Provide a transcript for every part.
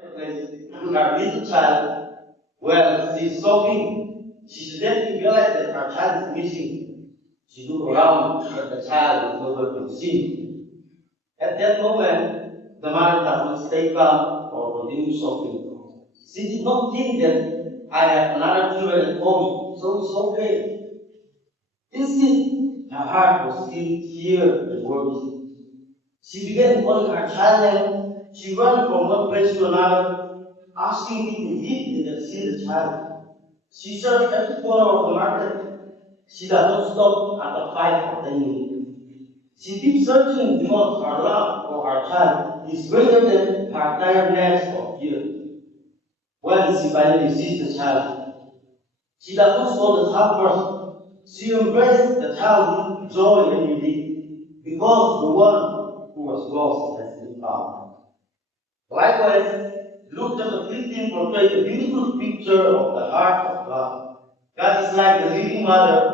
With our little child, well, she's sobbing. She suddenly realized that our child is missing. She looked around, but the child was nowhere to be seen. At that moment, the mother does not stay calm or continue sobbing. She did not think that I have another children at home, so it's okay. Instead, her heart was still here and worried. She began calling her child name. She ran from one place to another, asking people if they had seen the child. She searched every corner of the market. She does not stop after 5 or 10 minutes. She keeps searching because her love for her child is greater than her tiredness or fear. When she finally sees the child, she does not show the child first. She embraced the child with joy and relief because the one who was lost has been found. Likewise, Luke chapter 15 portrays a beautiful picture of the heart of God. God is like the living mother.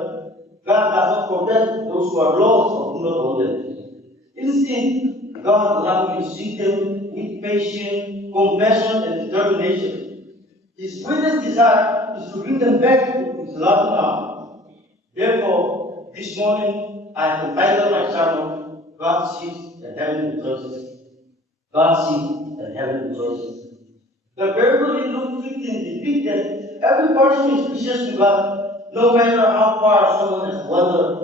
God does not forget those who are lost or do not know them. Instead, God lovingly seeks them with patience, compassion, and determination. His greatest desire is to bring them back to His loving arms. Therefore, this morning I have entitled my sermon, God seeks and heaven rejoices. God seeks and heaven rejoices. The parable in Luke 15 depicts that every person is precious to God, no matter how far someone has wandered.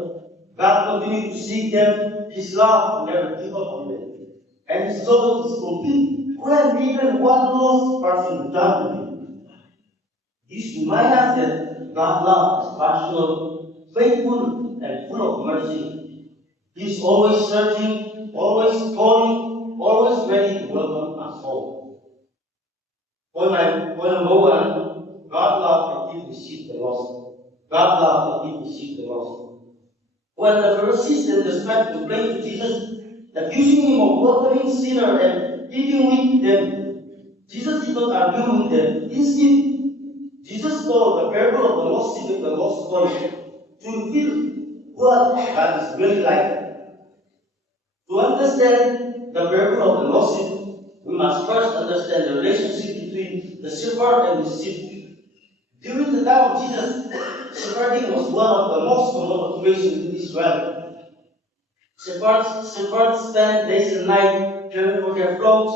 God continues to seek them, His love will never give up on them. And His love is complete when even one lost person returns to Him. This reminds us that God's love is passionate, faithful, and full of mercy. He is always searching, always calling, always ready to welcome us home. Point number one, God loved and did receive the lost. God loved and did receive the lost. When the Pharisees and the scribes complained to Jesus, accusing him of welcoming sinners and eating with them, Jesus did not argue with them. Instead, Jesus told the parable of the lost sheep and the lost coin to reveal what God is really like. To understand the parable of the lost sheep, we must first understand the relationship between the shepherd and the sheep. During the time of Jesus, shepherding was one of the most common occupations in Israel. Shepherds spent days and nights caring for their flocks.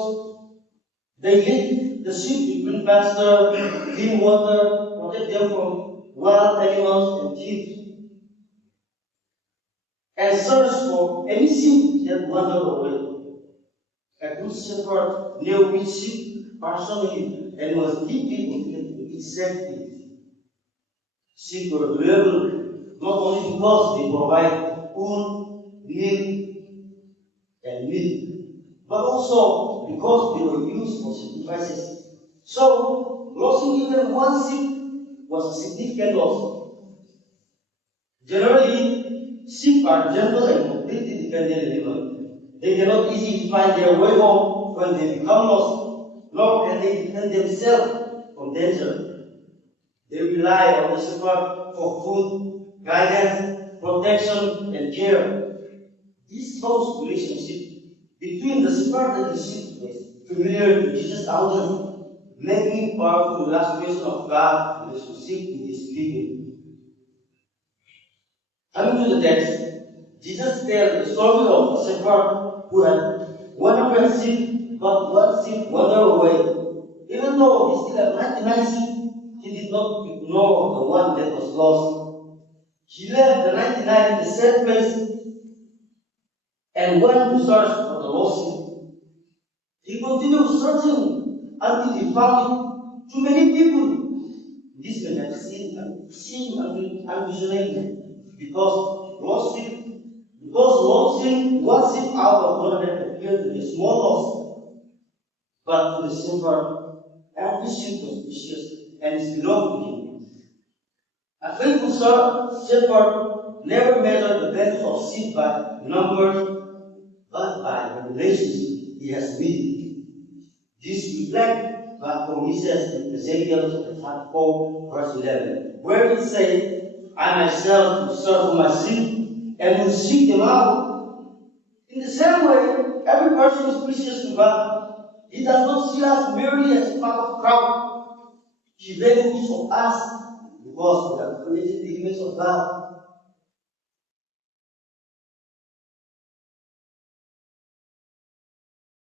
They lead the sheep to green pasture, clean water, protect them from wild animals and thieves, and search for any sheep that wandered away. A good shepherd knew which sheep personally and was deeply committed to its safety. Sheep were valuable not only because they provide food, milk, and meat, but also because they were used for sacrifices. So, losing even one sheep was a significant loss. Generally, sheep are gentle and completely dependent animals. They cannot easily find their way home when they become lost, nor can they defend themselves from danger. They rely on the shepherd for food, guidance, protection, and care. This close relationship between the shepherd and the sheep was familiar to Jesus' audience, making powerful illustration of God with the sheep in this people. Coming to the text, Jesus tells the story of a shepherd who had 100 sheep, but one sheep wandered away. Even though he still had 99 sheep, he did not ignore the one that was lost. He left the 99 in the same place and went to search for the lost sheep. He continued searching until he found it. Too many people. This may have seemed unreasonable because losing one sheep out of 100 appeared to be a small loss, but to the shepherd, every sheep was precious and is belonged to him. A faithful shepherd never measured the value of sheep by numbers, but by the relationship he has with it. This reflects God's promises in Ezekiel chapter 34, verse 11, where it says, I myself will search for my sheep and will seek them out. In the same way, every person is precious to God. He does not see us merely as part of crowd. He thinks of us because we are created in the image of God.